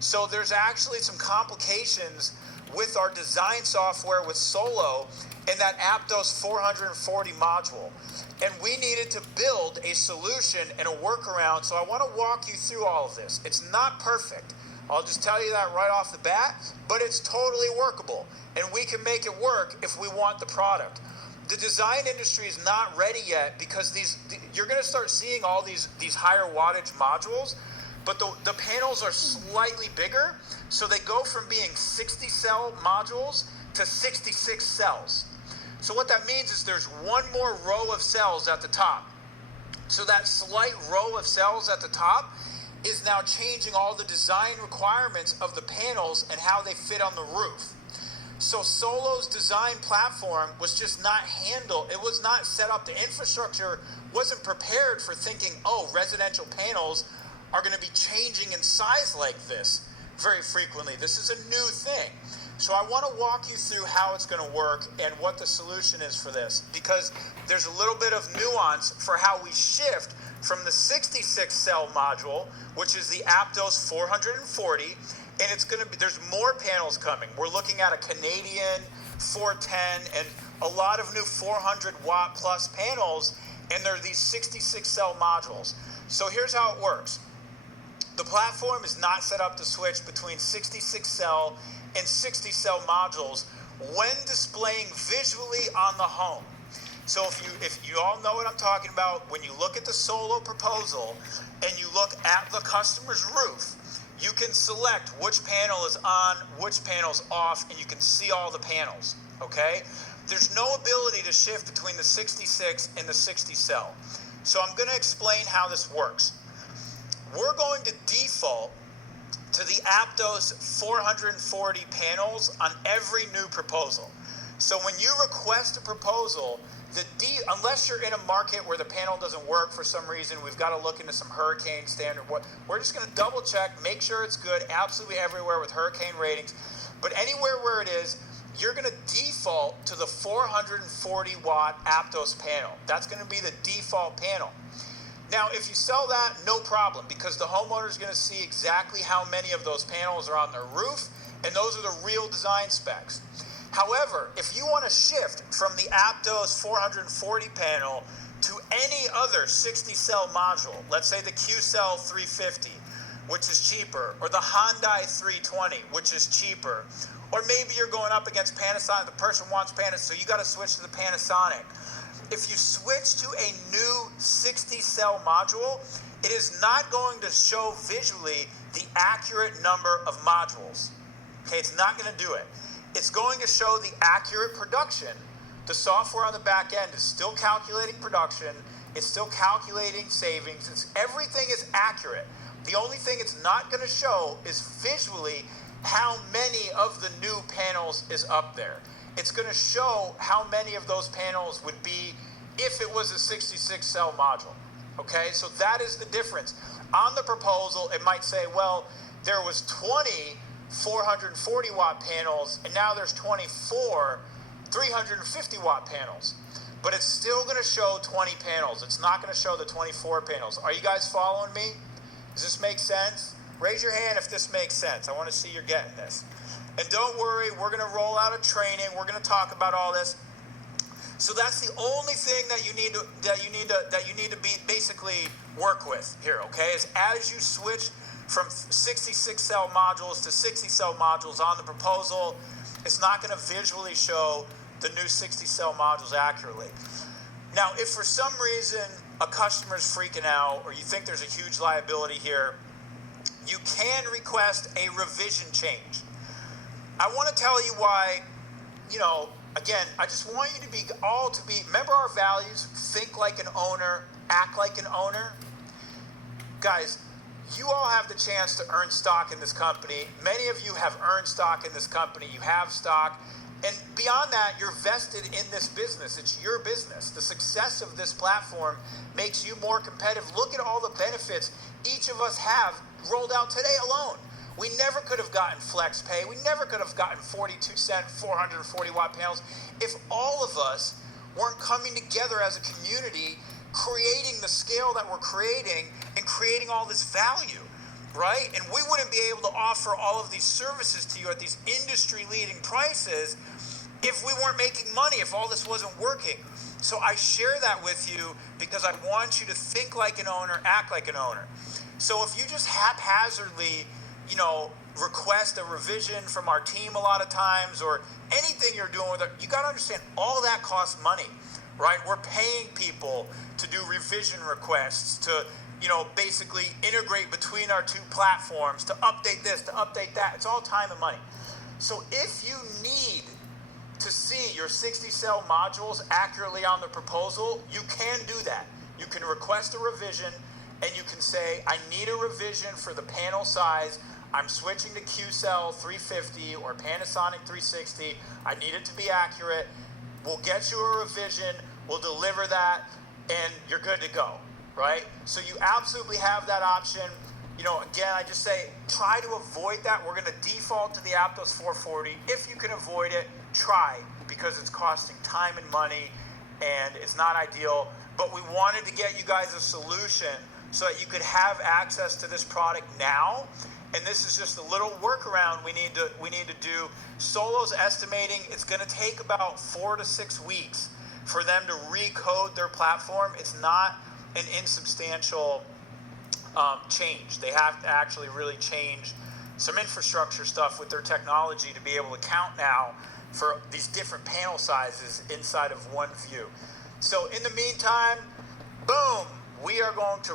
So there's actually some complications with our design software with Solo and that Aptos 440 module. And we needed to build a solution and a workaround. So I want to walk you through all of this. It's not perfect. I'll just tell you that right off the bat, but it's totally workable. And we can make it work if we want the product. The design industry is not ready yet because you're going to start seeing all these higher wattage modules, but the panels are slightly bigger. So they go from being 60 cell modules to 66 cells. So what that means is there's one more row of cells at the top. So that slight row of cells at the top is now changing all the design requirements of the panels and how they fit on the roof. So Solo's design platform was just not handled. It was not set up. The infrastructure wasn't prepared for thinking, oh, residential panels are going to be changing in size like this very frequently. This is a new thing. So I want to walk you through how it's going to work and what the solution is for this, because there's a little bit of nuance for how we shift from the 66 cell module, which is the Aptos 440, and it's going to be, there's more panels coming. We're looking at a Canadian 410 and a lot of new 400 watt plus panels, and they're these 66 cell modules. So here's how it works. The platform is not set up to switch between 66 cell and 60 cell modules when displaying visually on the home. So if you all know what I'm talking about, when you look at the Solo proposal and you look at the customer's roof, you can select which panel is on, which panel's off, and you can see all the panels, okay? There's no ability to shift between the 66 and the 60 cell. So I'm going to explain how this works. We're going to default to the Aptos 440 panels on every new proposal. So when you request a proposal, unless you're in a market where the panel doesn't work for some reason, we've got to look into some hurricane standard. We're just going to double check, make sure it's good absolutely everywhere with hurricane ratings. But anywhere where it is, you're going to default to the 440 watt Aptos panel. That's going to be the default panel. Now, if you sell that, no problem, because the homeowner is going to see exactly how many of those panels are on their roof, and those are the real design specs. However, if you want to shift from the Aptos 440 panel to any other 60 cell module, let's say the Q-Cell 350, which is cheaper, or the Hyundai 320, which is cheaper, or maybe you're going up against Panasonic, the person wants Panasonic, so you got to switch to the Panasonic. If you switch to a new 60 cell module, it is not going to show visually the accurate number of modules. Okay, it's not going to do it. It's going to show the accurate production. The software on the back end is still calculating production. It's still calculating savings. Everything is accurate. The only thing it's not going to show is visually how many of the new panels is up there. It's going to show how many of those panels would be if it was a 66 cell module. Okay, so that is the difference. On the proposal, it might say, well, there was 20 440 watt panels, and now there's 24 350 watt panels. But it's still going to show 20 panels. It's not going to show the 24 panels. Are you guys following me? Does this make sense? Raise your hand if this makes sense. I want to see you're getting this. And don't worry, we're going to roll out a training. We're going to talk about all this. So that's the only thing that you need to be basically work with here, okay? Is as you switch from 66 cell modules to 60 cell modules on the proposal, it's not going to visually show the new 60 cell modules accurately. Now, if for some reason a customer's freaking out or you think there's a huge liability here, you can request a revision change. I want to tell you why, again, I just want you to remember our values, think like an owner, act like an owner. Guys, you all have the chance to earn stock in this company. Many of you have earned stock in this company. You have stock. And beyond that, you're vested in this business. It's your business. The success of this platform makes you more competitive. Look at all the benefits each of us have rolled out today alone. We never could have gotten flex pay. We never could have gotten 42-cent, 440 watt panels if all of us weren't coming together as a community, creating the scale that we're creating and creating all this value. right? And we wouldn't be able to offer all of these services to you at these industry-leading prices if we weren't making money, if all this wasn't working. So I share that with you because I want you to think like an owner, act like an owner. So if you just haphazardly, request a revision from our team a lot of times, or anything you're doing with it, you got to understand all that costs money, right? We're paying people to do revision requests, to basically integrate between our two platforms, to update this, to update that. It's all time and money. So if you need to see your 60 cell modules accurately on the proposal, you can do that. You can request a revision, and you can say, I need a revision for the panel size. I'm switching to Qcell 350 or Panasonic 360. I need it to be accurate. We'll get you a revision. We'll deliver that, and you're good to go, right? So you absolutely have that option. Again, I just say, try to avoid that. We're going to default to the Aptos 440. If you can avoid it, try, because it's costing time and money, and it's not ideal. But we wanted to get you guys a solution so that you could have access to this product now. And this is just a little workaround we need to do. Solo's estimating it's going to take about 4 to 6 weeks for them to recode their platform. It's not an insubstantial change. They have to actually really change some infrastructure stuff with their technology to be able to count now for these different panel sizes inside of one view. So in the meantime, boom, we are going to